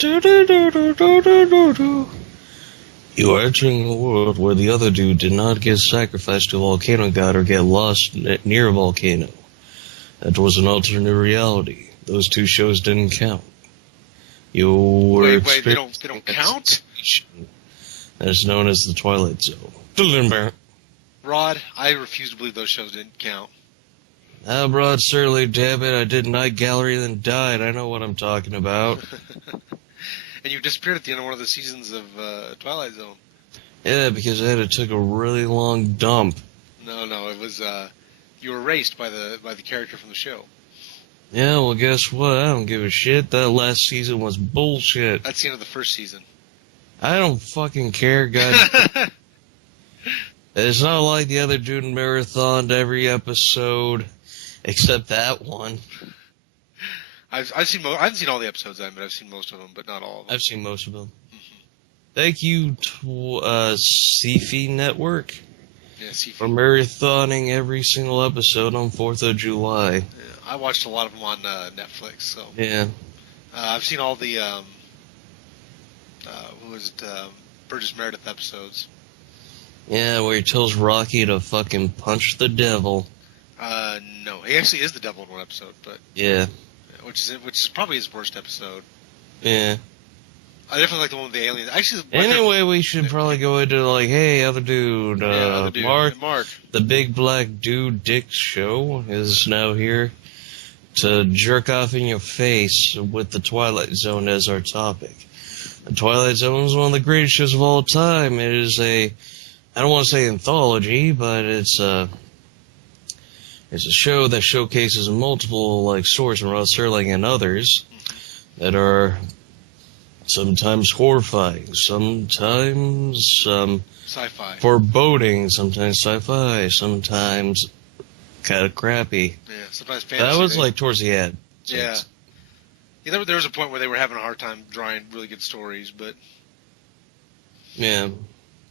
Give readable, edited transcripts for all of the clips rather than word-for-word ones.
Do-do-do-do-do-do-do. You are entering a world where the other dude did not get sacrificed to a volcano god or get lost near a volcano. That was an alternate reality. Those two shows didn't count. You were Wait, they don't count? That is known as the Twilight Zone. Rod, I refuse to believe those shows didn't count. Ah, Rod Serling, damn it, I did Night Gallery and then died. I know what I'm talking about. And you disappeared at the end of one of the seasons of Twilight Zone. Yeah, because I had to take a really long dump. No, it was you were erased by the character from the show. Yeah, well, guess what? I don't give a shit. That last season was bullshit. That's the end of the first season. I don't fucking care, God. It's not like the other dude marathoned every episode, except that one. I haven't seen all the episodes, but I've seen most of them, but not all of them. I've seen most of them. Mm-hmm. Thank you to Sifi Network for marathoning every single episode on 4th of July. Yeah, I watched a lot of them on Netflix. So yeah, I've seen all the Burgess Meredith episodes. Yeah, where he tells Rocky to fucking punch the devil. No, he actually is the devil in one episode, but yeah, which is probably his worst episode. Yeah. I definitely like the one with the aliens. Actually, anyway, we should probably go into like, hey, other dude, Mark, the big black dude Dick show is now here to jerk off in your face with the Twilight Zone as our topic. The Twilight Zone is one of the greatest shows of all time. It is I don't want to say anthology, but it's a show that showcases multiple like stories from Rod Serling and others that are sometimes horrifying, sometimes sci-fi, foreboding, sometimes sci-fi, sometimes kind of crappy. Yeah, sometimes fantasy. That was like towards the end. Yeah. Yeah, there was a point where they were having a hard time drawing really good stories, but yeah.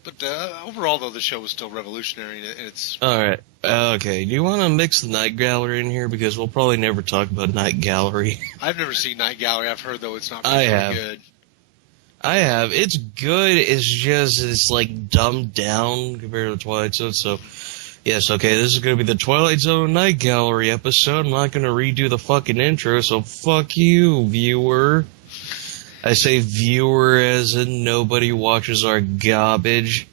But overall, though, the show was still revolutionary. It's all right. Okay. Do you want to mix the Night Gallery in here because we'll probably never talk about Night Gallery? I've never seen Night Gallery. I've heard though it's not good. I have. It's good. It's like dumbed down compared to the Twilight Zone. So, yes, okay, this is going to be the Twilight Zone Night Gallery episode. I'm not going to redo the fucking intro, so fuck you, viewer. I say viewer as in nobody watches our garbage.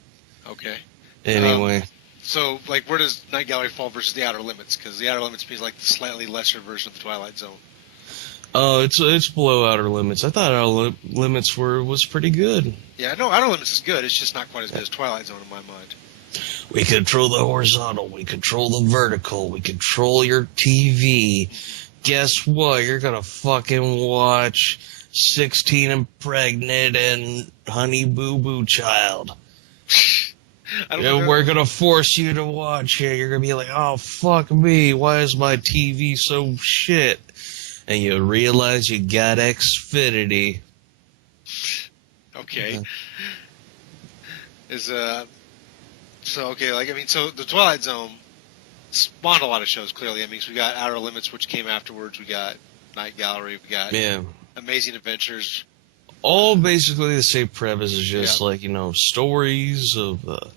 Okay. Anyway. So, like, where does Night Gallery fall versus the Outer Limits? Because the Outer Limits means like the slightly lesser version of the Twilight Zone. Oh, it's below Outer Limits. I thought Outer Limits was pretty good. Yeah, no, Outer Limits is good. It's just not quite as good as Twilight Zone in my mind. We control the horizontal. We control the vertical. We control your TV. Guess what? You're gonna fucking watch 16 and Pregnant and Honey Boo Boo Child. We're gonna force you to watch it. You're gonna be like, oh, fuck me. Why is my TV so shit? And you realize you got Xfinity. Okay. So the Twilight Zone spawned a lot of shows, clearly. I mean, so we got Outer Limits, which came afterwards. We got Night Gallery. We got Amazing Adventures. All basically the same premise. Is just stories of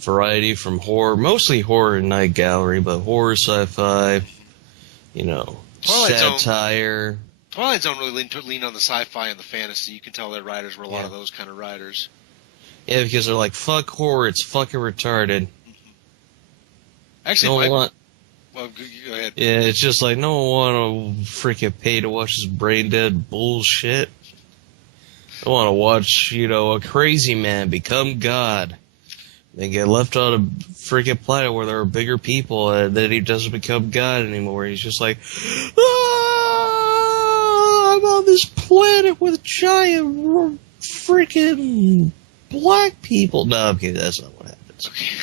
variety from horror, mostly horror in Night Gallery, but horror, sci-fi, satire. Twilight Zone really leaned on the sci-fi and the fantasy. You can tell their writers were a lot of those kind of writers. Yeah, because they're like, fuck horror, it's fucking retarded. Actually, well, go ahead. Yeah, it's just like, no one want to freaking pay to watch this brain-dead bullshit. I want to watch, a crazy man become God. They get left on a freaking planet where there are bigger people, and then he doesn't become God anymore. He's just like, I'm on this planet with giant freaking black people. No, okay, that's not what happens. Okay.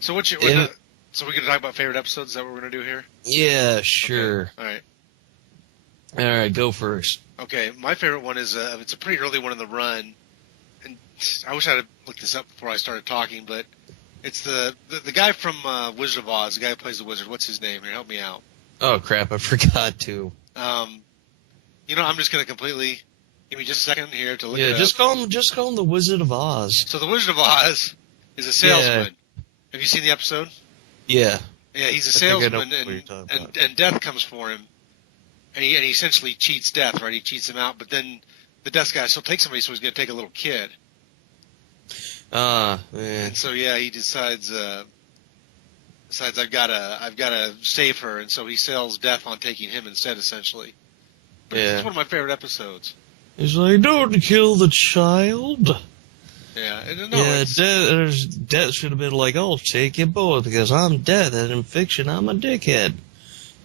So so we're gonna talk about favorite episodes? Is that what we're gonna do here? Yeah, sure. Okay. All right, go first. Okay, my favorite one is it's a pretty early one in the run, and I wish I had looked this up before I started talking, but it's the guy from Wizard of Oz, the guy who plays the wizard. What's his name? Here, help me out. Oh crap, I forgot to. I'm just gonna completely Give me just a second here to look it Yeah, up. just call him the Wizard of Oz. So the Wizard of Oz is a salesman. Have you seen the episode? Yeah. Yeah, he's a I think I know salesman, what you're talking about. and Death comes for him, and he essentially cheats Death, right? He cheats him out, but then the Death guy still takes somebody, so he's going to take a little kid. Man. And so yeah, he decides I've gotta save her, and so he sells Death on taking him instead, essentially. But it's one of my favorite episodes. He's like, don't kill the child. Yeah, Death should have been like, I'll take you both because I'm Death, and in fiction I'm a dickhead.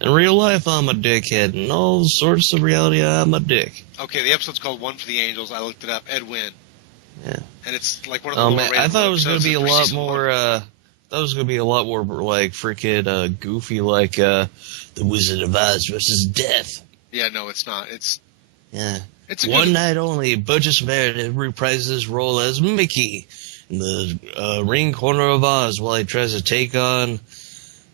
In real life I'm a dickhead, and all sorts of reality I'm a dick. Okay, the episode's called One for the Angels. I looked it up. Ed Wynn. Yeah. And it's like one of the man, I thought it was going to be a lot more. That was going to be a lot more like freaking goofy, like the Wizard of Oz versus Death. Yeah, no, it's not. It's one night only. Burgess Meredith reprises his role as Mickey in the ring corner of Oz while he tries to take on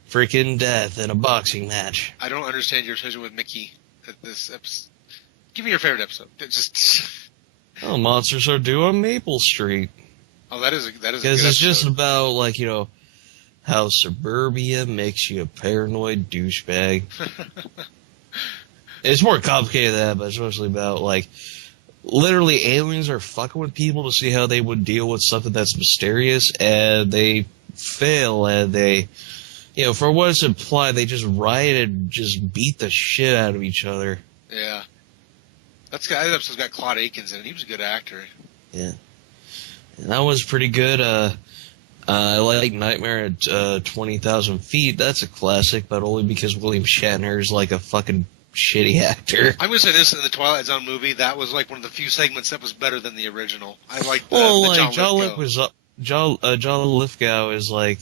freaking Death in a boxing match. I don't understand your obsession with Mickey at this episode. Give me your favorite episode. Oh, Monsters Are Due on Maple Street. Oh, that is a good because it's episode. Just about like how suburbia makes you a paranoid douchebag. It's more complicated than that, but it's mostly about, like, literally aliens are fucking with people to see how they would deal with something that's mysterious, and they fail, and they, for what it's implied, they just riot and just beat the shit out of each other. Yeah. That episode's got Claude Akins in it. He was a good actor. Yeah. And that was pretty good. I like Nightmare at 20,000 Feet. That's a classic, but only because William Shatner is like a fucking shitty actor. I'm going to say this, in the Twilight Zone movie, that was like one of the few segments that was better than the original. I like the John Lithgow is like,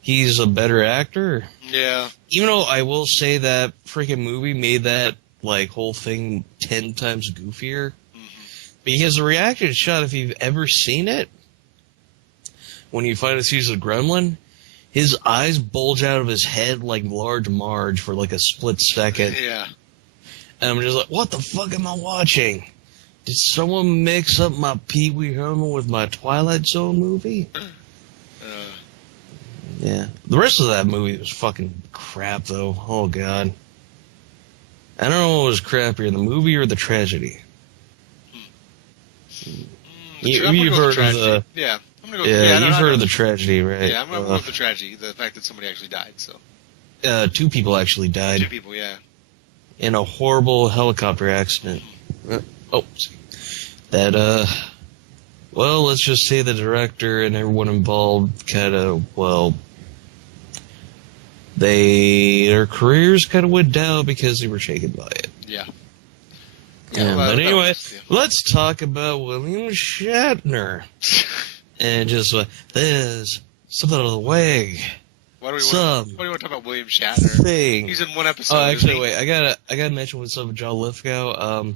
he's a better actor. Yeah. Even though I will say that freaking movie made that like whole thing 10 times goofier. Mm-hmm. Because the reaction shot, if you've ever seen it, when you find out he's a gremlin, his eyes bulge out of his head like Large Marge for like a split second. Yeah. And I'm just like, what the fuck am I watching? Did someone mix up my Pee Wee Herman with my Twilight Zone movie? Yeah. The rest of that movie was fucking crap, though. Oh, God. I don't know what was crappier, the movie or the tragedy. You've heard of the... Yeah. You've heard of the tragedy, right? Yeah, I'm going to go with the tragedy, the fact that somebody actually died, so... 2 people actually died. 2 people, yeah. In a horrible helicopter accident. Well, let's just say the director and everyone involved their careers kind of went down because they were shaken by it. Yeah. But anyway, let's talk about William Shatner. And just, there's something out of the way. Why do we want to talk about William Shatner? Thing. He's in one episode. Oh, actually, wait. I gotta mention what's up with John Lithgow.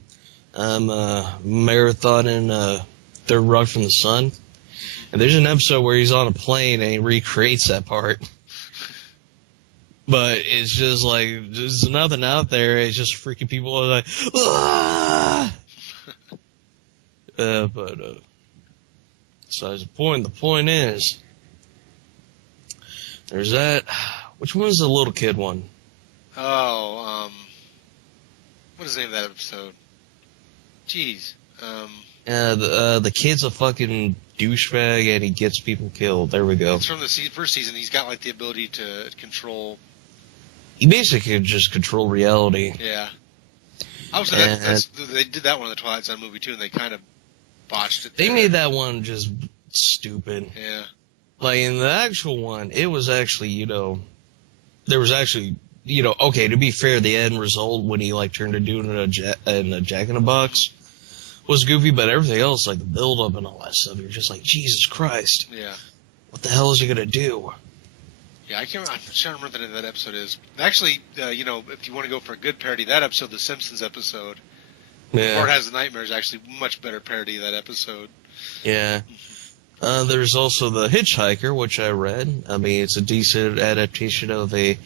I'm marathoning Third Rock from the Sun, and there's an episode where he's on a plane and he recreates that part. But it's just like there's nothing out there. It's just freaking people are like, ah! Besides the point. The point is, there's that. Which one's the little kid one? Oh, what is the name of that episode? Jeez. The kid's a fucking douchebag and he gets people killed. There we go. It's from the first season. He's got like the ability to control. He basically can just control reality. Yeah. I was they did that one in the Twilight Zone movie too, and they kind of botched it. They made that one just stupid. Yeah. Like in the actual one, it was actually, there was actually, okay, to be fair, the end result when he like turned to dude in a Jack in a Box was goofy, but everything else, like the build up and all that stuff, you're just like, Jesus Christ. Yeah. What the hell is he gonna do? Yeah, I'm trying to remember what the name of that episode is. Actually, if you want to go for a good parody, that episode, the Simpsons episode, Bart Has the Nightmare, is actually much better parody of that episode. Yeah. There's also The Hitchhiker, which I read. I mean, it's a decent adaptation of a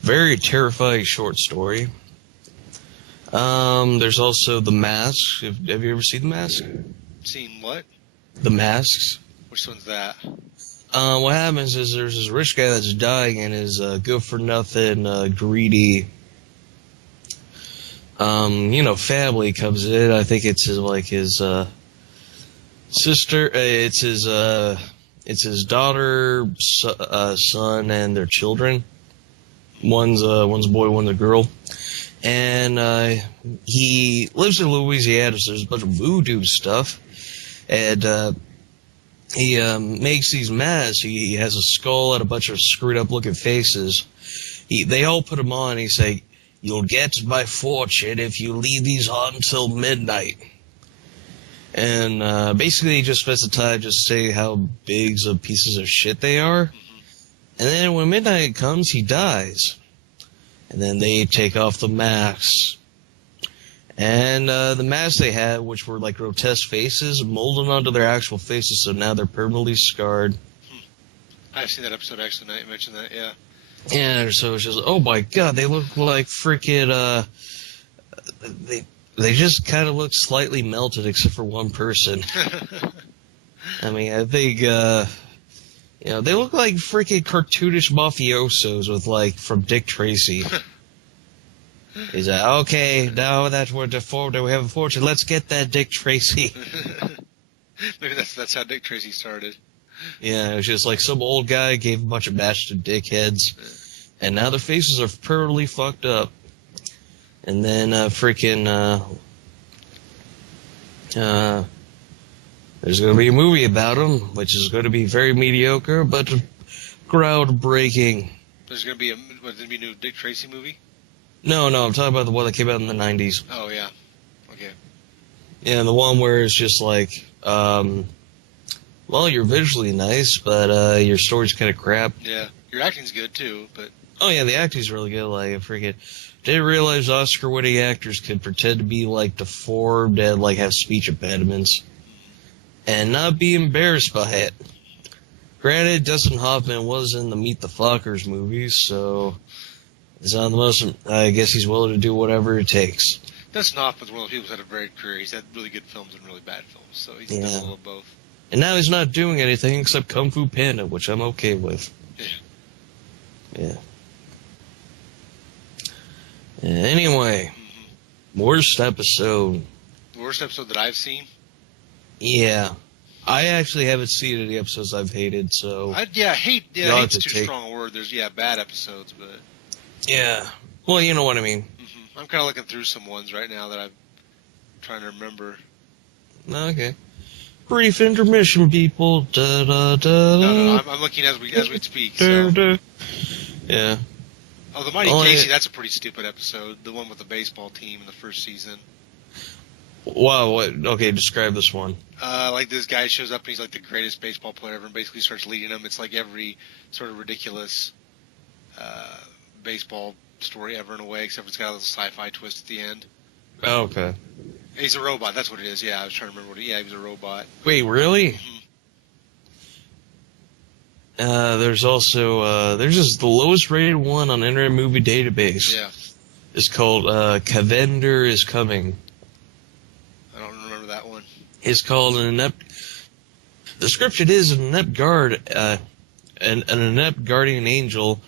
very terrifying short story. There's also The Mask. Have you ever seen The Mask? Seen what? The Masks. Which one's that? What happens is there's this rich guy that's dying and is good-for-nothing, greedy, family comes in. I think it's his sister. It's his daughter, son, and their children. One's a boy, one's a girl. And he lives in Louisiana, so there's a bunch of voodoo stuff. And he makes these masks. He has a skull and a bunch of screwed-up-looking faces. They all put him on, and he say, "You'll get my fortune if you leave these on until midnight." And basically he just spends the time just saying how big of pieces of shit they are. And then when midnight comes, he dies. And then they take off the masks. And the masks they had, which were like grotesque faces, molded onto their actual faces, so now they're permanently scarred. I've seen that episode, actually, now you mentioned that, yeah. Yeah, so it's just, oh my god, they look like freaking, they just kind of look slightly melted, except for one person. I mean, I think, they look like freaking cartoonish mafiosos with, from Dick Tracy. He's like, okay, now that we're deformed and we have a fortune, let's get that Dick Tracy. Maybe that's how Dick Tracy started. Yeah, it was just like some old guy gave a bunch of mash to dickheads, and now their faces are permanently fucked up. And then there's going to be a movie about them, which is going to be very mediocre, but groundbreaking. There's going to be a new Dick Tracy movie? No, I'm talking about the one that came out in the 90s. Oh, yeah. Okay. Yeah, the one where it's just like, you're visually nice, but your story's kind of crap. Yeah, your acting's good, too, but... Oh, yeah, the acting's really good. Didn't realize Oscar-winning actors could pretend to be, deformed and, have speech impediments and not be embarrassed by it. Granted, Dustin Hoffman was in the Meet the Fockers movies, so he's not the most... I guess he's willing to do whatever it takes. Dustin Hoffman's one of the people who's had a varied career. He's had really good films and really bad films, so he's done a little of both. And now he's not doing anything except Kung Fu Panda, which I'm okay with. Yeah. Anyway, worst episode. The worst episode that I've seen? Yeah. I actually haven't seen any episodes I've hated, so... Hate's too strong a word. There's, bad episodes, but... Yeah. Well, you know what I mean. I'm kind of looking through some ones right now that I'm trying to remember. Okay. Brief intermission, people. No, I'm looking as we speak, so... Yeah. Oh, the Mighty Casey, that's a pretty stupid episode. The one with the baseball team in the first season. Wow, what? Okay, describe this one. This guy shows up and he's the greatest baseball player ever and basically starts leading them. It's like every sort of ridiculous baseball story ever in a way, except it's got a little sci-fi twist at the end. Oh, okay. He's a robot, that's what it is. Yeah, I was trying to remember he was a robot. Wait, really? There's also, there's just the lowest rated one on Internet Movie Database. Yeah. It's called, Cavender is Coming. I don't remember that one. It's called an inept... The description is an inept guard, an inept guardian angel,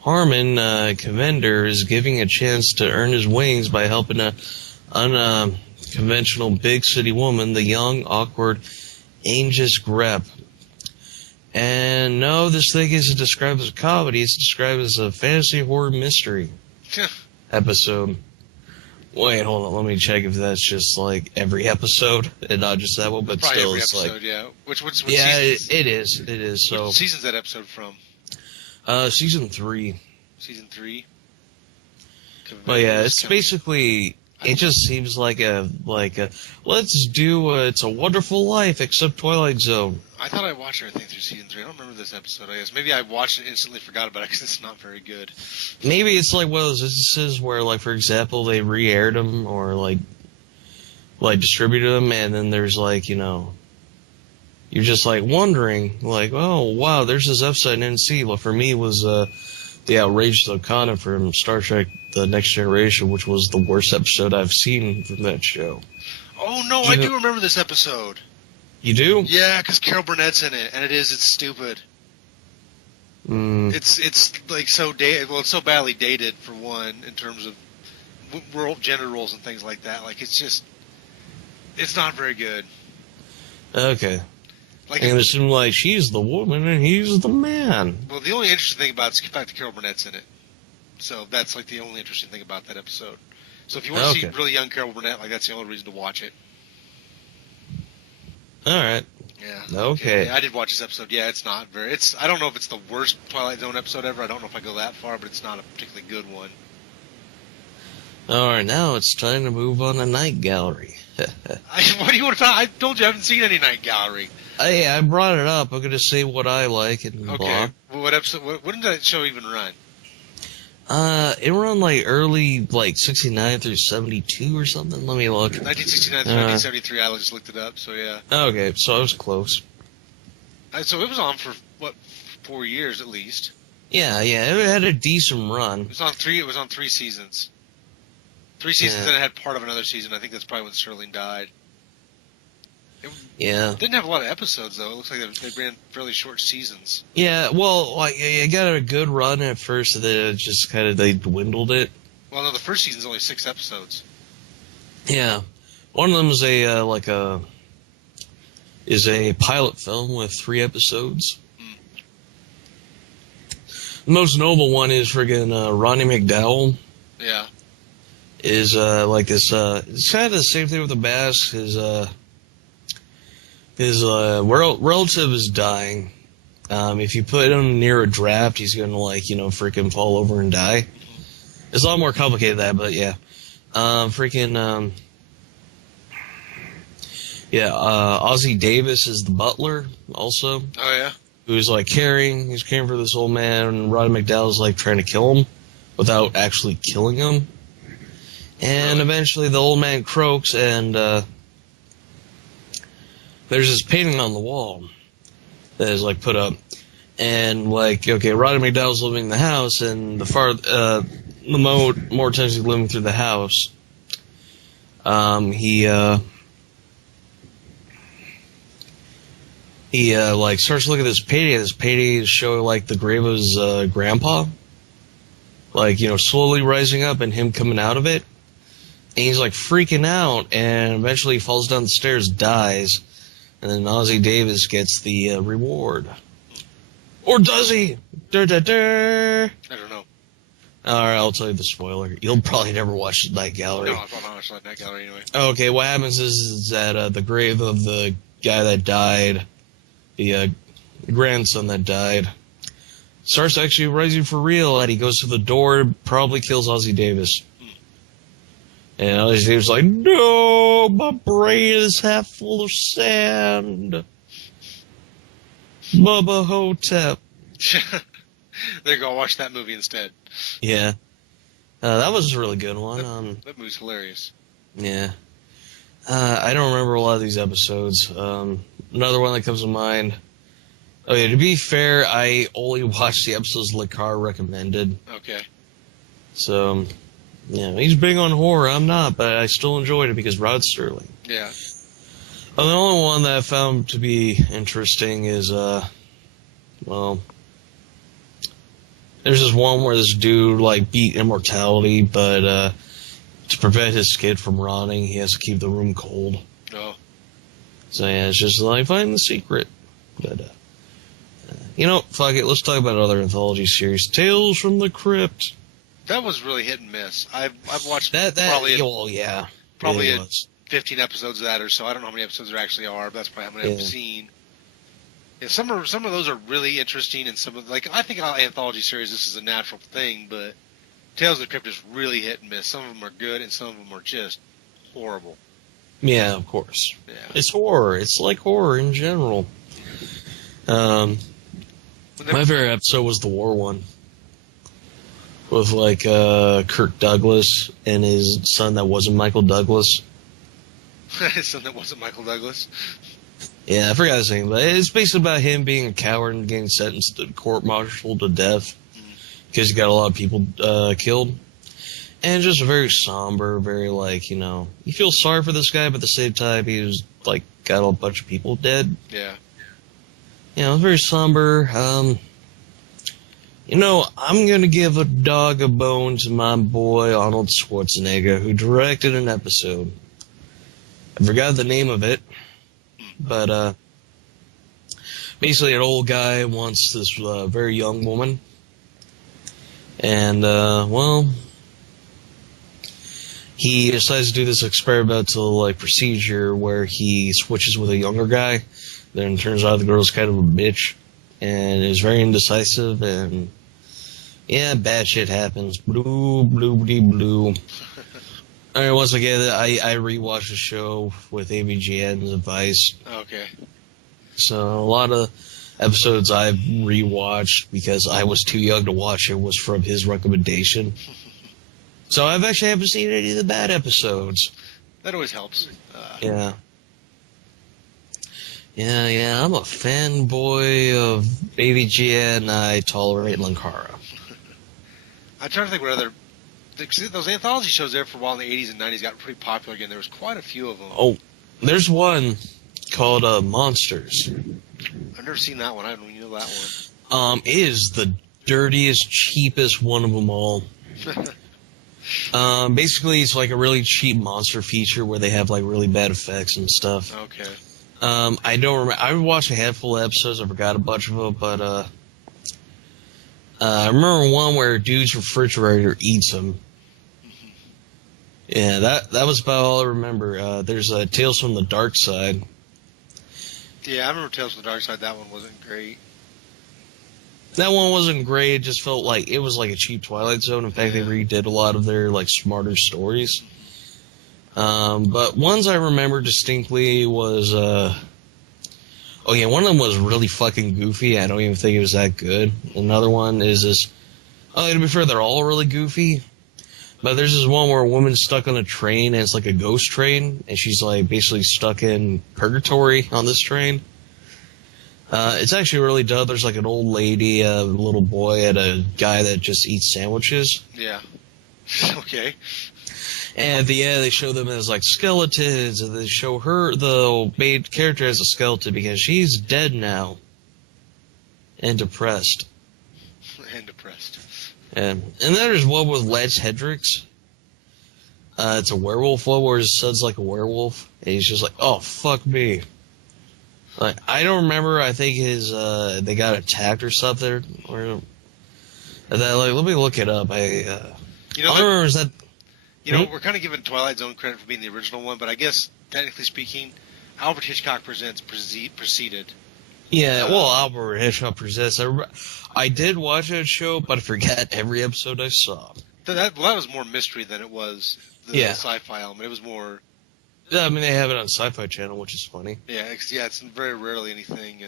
Harmon, Cavender, is giving a chance to earn his wings by helping a unconventional big city woman, the young, awkward Angus Grepp. And no, this thing isn't described as a comedy, it's described as a fantasy horror mystery episode. Wait, hold on, let me check if that's just every episode and not just that one, but probably still every it's episode, yeah. Which yeah, season? it is. So what season's that episode from? Season 3. Season 3? But yeah, it's basically... It just seems like a let's do It's a Wonderful Life except Twilight Zone. I thought I watched everything through season 3. I don't remember this episode, I guess. Maybe I watched it and instantly forgot about it because it's not very good. Maybe it's one of those instances where, for example, they re-aired them or, distributed them, and then there's, you're just, wondering, oh, wow, there's this episode I didn't see. Well, for me, it was, the outrageous O'Connor from Star Trek The Next Generation, which was the worst episode I've seen from that show. Oh, no, I do remember this episode. You do? Yeah, because Carol Burnett's in it, and it's stupid. It's like so dated. Well, it's so badly dated, for one, in terms of world gender roles and things like that. Like, it's not very good. Okay. Like, and it seemed like she's the woman and he's the man. Well, the only interesting thing about it is the fact that Carol Burnett's in it. So that's like the only interesting thing about that episode. So if you want to see really young Carol Burnett, like that's the only reason to watch it. All right. Yeah. Okay. Yeah, I did watch this episode. Yeah, it's not very. I don't know if it's the worst Twilight Zone episode ever. I don't know if I go that far, but it's not a particularly good one. All right, now it's time to move on to Night Gallery. What do you want to talk? I told you I haven't seen any Night Gallery. I brought it up. I'm going to say what I like and okay. blah. Well, what episode? When did that show even run? It ran like early, like 69 through 72 or something. Let me look. 1969 through 1973. I just looked it up. So yeah. Okay, so I was close. So it was on for what, 4 years at least. Yeah, it had a decent run. It was on 3 seasons. 3 seasons, and it had part of another season. I think that's probably when Serling died. It didn't have a lot of episodes, though. It looks like they ran fairly short seasons. Yeah, well, like, it got a good run at first, and then it just kind of, they dwindled it. Well, no, the first season's only 6 episodes. Yeah. One of them is a pilot film with 3 episodes. The most notable one is friggin' Ronnie McDowell. Yeah. Is like this. It's kind of the same thing with the mask. His relative is dying. If you put him near a draft, he's gonna freaking fall over and die. It's a lot more complicated than that, but yeah. Ozzie Davis is the butler also. Oh yeah. Who's he's caring for this old man, and Roddy McDowell's trying to kill him without actually killing him. And eventually the old man croaks, and there's this painting on the wall that is put up. And Roddy McDowell's living in the house, and the more times he's living through the house, he starts to look at this painting, and this painting is showing the grave of his grandpa, slowly rising up and him coming out of it. And he's freaking out, and eventually he falls down the stairs, dies, and then Ozzie Davis gets the reward. Or does he? I don't know. Alright, I'll tell you the spoiler. You'll probably never watch the Night Gallery. No, I'll probably not watch the Night Gallery anyway. Okay, what happens is that the grave of the guy that died, the grandson that died, starts actually rising for real, and he goes to the door, probably kills Ozzie Davis. And Ozzie Davis is like, no, my brain is half full of sand. Bubba Hotep. There you go, watch that movie instead. Yeah. That was a really good one. That movie's hilarious. Yeah. I don't remember a lot of these episodes. Another one that comes to mind. Okay, to be fair, I only watched the episodes Lakar recommended. Okay. So, yeah, he's big on horror. I'm not, but I still enjoyed it because Rod Serling. Yeah. The only one that I found to be interesting is, there's this one where this dude, beat immortality, but, to prevent his kid from rotting, he has to keep the room cold. Oh. So, yeah, it's just find the secret. But, fuck it. Let's talk about other anthology series. Tales from the Crypt. That was really hit and miss. I've watched probably 15 episodes of that or so. I don't know how many episodes there actually are, but that's probably how many I've seen. Yeah, some of those are really interesting, and some of I think all anthology series this is a natural thing, but Tales of the Crypt is really hit and miss. Some of them are good, and some of them are just horrible. Yeah, of course. Yeah. It's horror. It's like horror in general. My favorite episode was the war one. With Kirk Douglas and his son that wasn't Michael Douglas. His son that wasn't Michael Douglas? Yeah, I forgot his name, but it's basically about him being a coward and getting sentenced to court-martialed to death. because he got a lot of people killed. And just very somber, very like, you feel sorry for this guy, but at the same time, he was like, got a bunch of people dead. Yeah. Very somber. I'm gonna give a dog a bone to my boy Arnold Schwarzenegger, who directed an episode. I forgot the name of it, but basically an old guy wants this very young woman, and he decides to do this experimental procedure where he switches with a younger guy. Then it turns out the girl's kind of a bitch and is very indecisive, and yeah, bad shit happens. Blue, blue. Alright, once again, I rewatched the show with AVGN's advice. Okay. So a lot of episodes I've rewatched because I was too young to watch it was from his recommendation. So I've actually haven't seen any of the bad episodes. That always helps. Yeah. Yeah, I'm a fanboy of AVGN. I tolerate Lankara. I'm trying to think what other... Those anthology shows there for a while in the 80s and 90s got pretty popular again. There was quite a few of them. Oh, there's one called Monsters. I've never seen that one. I don't even know that one. It is the dirtiest, cheapest one of them all. Basically, it's like a really cheap monster feature where they have like really bad effects and stuff. Okay. I don't remember. I watched a handful of episodes. I forgot a bunch of them, but I remember one where a dude's refrigerator eats him. Yeah, that was about all I remember. There's Tales from the Dark Side. Yeah, I remember Tales from the Dark Side. That one wasn't great. That one wasn't great. It just felt like it was like a cheap Twilight Zone. In fact, they redid a lot of their like smarter stories. But ones I remember distinctly was, one of them was really fucking goofy. I don't even think it was that good. Another one is this, to be fair, they're all really goofy. But there's this one where a woman's stuck on a train, and it's like a ghost train, and she's like basically stuck in purgatory on this train. It's actually really dumb. There's like an old lady, a little boy, and a guy that just eats sandwiches. Yeah. Okay. And at the end, they show them as like skeletons, and they show her, the main character, as a skeleton because she's dead now. And depressed. And then there's one with Lance Hendricks. It's a werewolf one where his son's like a werewolf, and he's just like, oh, fuck me. Like, I don't remember, I think they got attacked or something, or, let me look it up. I don't remember, is that... we're kind of giving Twilight Zone credit for being the original one, but I guess, technically speaking, Alfred Hitchcock Presents preceded. Yeah, Alfred Hitchcock Presents. I did watch that show, but I forgot every episode I saw. That was more mystery than it was the sci-fi element. It was more... Yeah, I mean, they have it on Sci-Fi Channel, which is funny. Yeah, it's very rarely anything...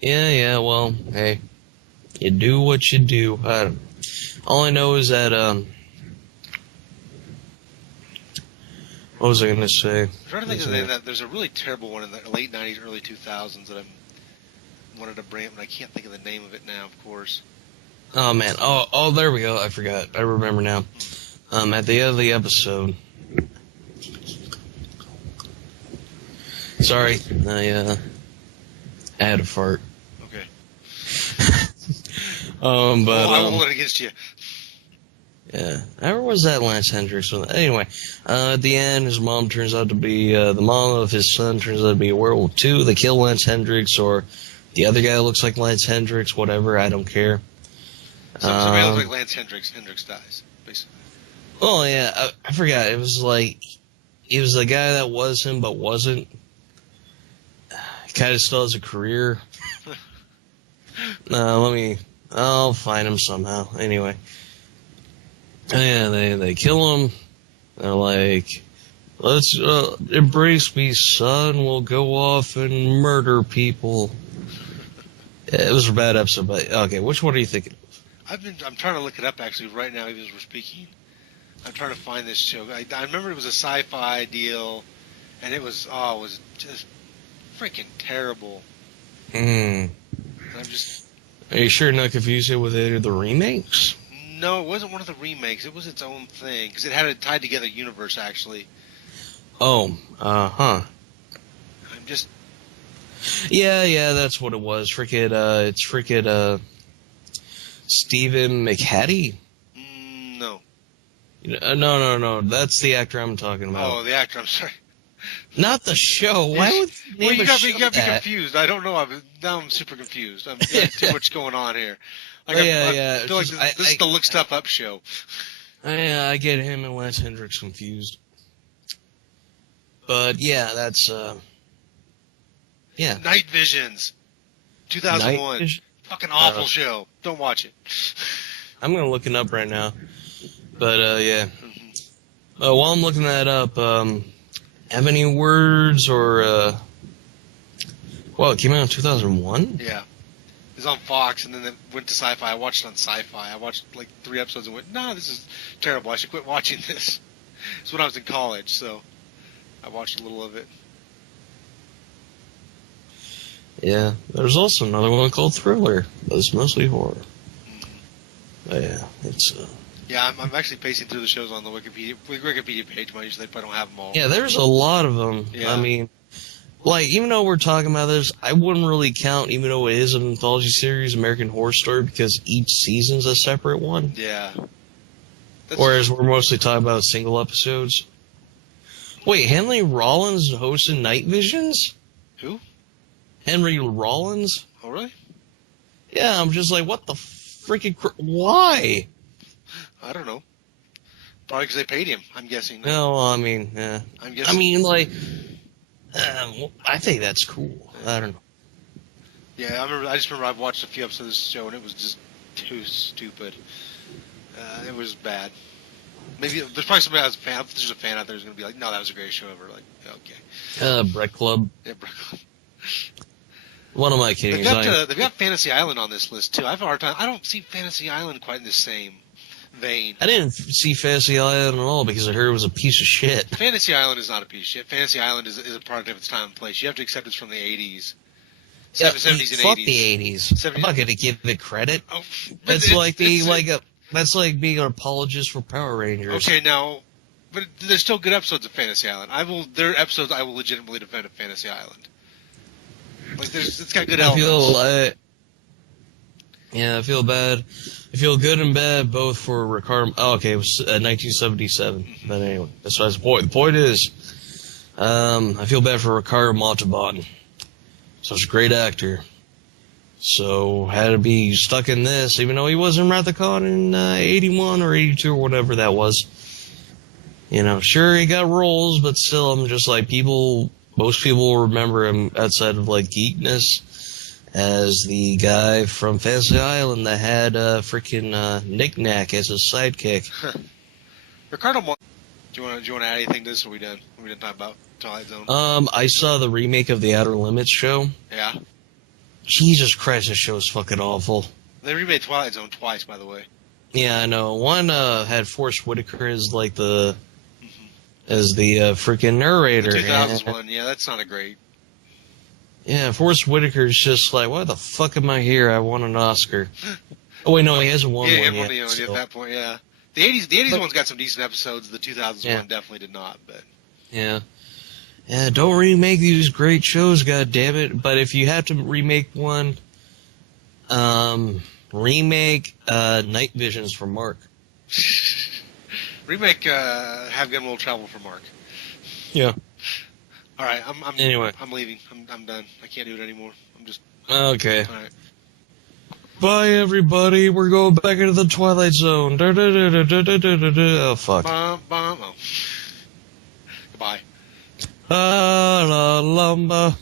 Yeah, well, hey, you do what you do. All I know is that, what was I going to say? I'm trying to think of that. There's a really terrible one in the late 90s, early 2000s that I wanted to bring up, and I can't think of the name of it now, of course. Oh, man. Oh, there we go. I forgot. I remember now. At the end of the episode... Sorry. I had a fart. Okay. But... I won't hold it against you. Yeah. Where was that Lance Hendricks one? Anyway, at the end, his mom turns out to be, the mom of his son turns out to be a werewolf too. They kill Lance Hendricks, or the other guy looks like Lance Hendricks, whatever, I don't care. Somebody looks like Lance Hendricks. Hendricks dies, basically. Oh, yeah, I forgot. It was like, he was the guy that was him, but wasn't. He kind of still has a career. I'll find him somehow. Anyway. Yeah, they kill him. They're like, let's embrace me, son. We'll go off and murder people. Yeah, it was a bad episode, but okay, which one are you thinking of? I'm trying to look it up actually right now even as we're speaking. I'm trying to find this show. I remember it was a sci-fi deal, and it was just freaking terrible. I'm just... Are you sure not confused it with any of the remakes? No, it wasn't one of the remakes. It was its own thing, because it had a tied together universe, actually. Oh, huh. I'm just... Yeah, that's what it was. It's Stephen McHattie? No. No. That's the actor I'm talking about. Oh, the actor, I'm sorry. Not the show. Why would you name you a got show me that? confused. I don't know. Now I'm super confused. There's too much going on here. I feel like this is the Look Stuff Up show. I get him and Lance Hendricks confused. But yeah, that's yeah. Night Visions, 2001. Fucking awful show. Don't watch it. I'm gonna look it up right now. But yeah. While I'm looking that up, have any words or well, it came out in 2001? Yeah. It was on Fox, and then it went to Sci-Fi. I watched it on Sci-Fi. I watched like 3 episodes and went, nah, this is terrible. I should quit watching this. It's when I was in college, so I watched a little of it. Yeah. There's also another one called Thriller. That's mostly horror. But yeah, it's... Yeah, I'm actually pacing through the shows on the Wikipedia page. I usually don't have them all. Yeah, there's a lot of them. Yeah. I mean, like, even though we're talking about this, I wouldn't really count, even though it is an anthology series, American Horror Story, because each season's a separate one. Yeah. Whereas we're mostly talking about single episodes. Wait, Henry Rollins hosted Night Visions? Who? Henry Rollins? Oh, really? Yeah, I'm just like, what the freaking... why? I don't know. Probably because they paid him, I'm guessing. No, I mean, yeah. I'm guessing. I mean, like... I think that's cool. I don't know. Yeah, I just remember I've watched a few episodes of this show, and it was just too stupid. It was bad. Maybe there's probably somebody that's a fan. If there's a fan out there who's going to be like, no, that was a great show ever. Like, okay. Brett Club. Yeah, Brett Club. What am I kidding? They've got Fantasy Island on this list, too. I have a hard time. I don't see Fantasy Island quite in the same vein. I didn't see Fantasy Island at all because I heard it was a piece of shit. Fantasy Island is not a piece of shit. Fantasy Island is a product of its time and place. You have to accept it's from the 80s. 70s and 80s. Fuck the 80s. I'm not going to give it credit. Oh, that's that's like being an apologist for Power Rangers. Okay, now, but there's still good episodes of Fantasy Island. There are episodes I will legitimately defend of Fantasy Island. Like, it's got good elements. I feel bad. I feel good and bad both for Ricardo. Oh, okay, it was 1977. But anyway, that's why the point. The point is, I feel bad for Ricardo Montalban. Such a great actor. So, had to be stuck in this, even though he was in Wrath-of-Khan in 81 or 82 or whatever that was. You know, sure, he got roles, but still, I'm just like, most people remember him outside of, like, geekness as the guy from Fantasy Island that had freaking Knick-Knack as his sidekick. Ricardo Montalban. Do you want to add anything to this, or are we done? Are we done talking about Twilight Zone? I saw the remake of the Outer Limits show. Yeah. Jesus Christ, this show is fucking awful. They remade Twilight Zone twice, by the way. Yeah, I know. One had Forrest Whitaker as like the freaking narrator. The 2000s one, yeah, that's not a great. Yeah, Forrest Whitaker's just like, why the fuck am I here? I won an Oscar. Oh wait, no, he hasn't won one yet. At that point, yeah. The 80s one's got some decent episodes. The 2000s one definitely did not, but. Yeah. Yeah, don't remake these great shows, god damn it. But if you have to remake one, remake Night Visions for Mark. Remake Have Gun Will Travel for Mark. Yeah. All right, anyway. I'm leaving. I'm done. I can't do it anymore. I'm just. Okay. All right. Bye, everybody. We're going back into the Twilight Zone. Oh, fuck. Oh. Goodbye. La lumba.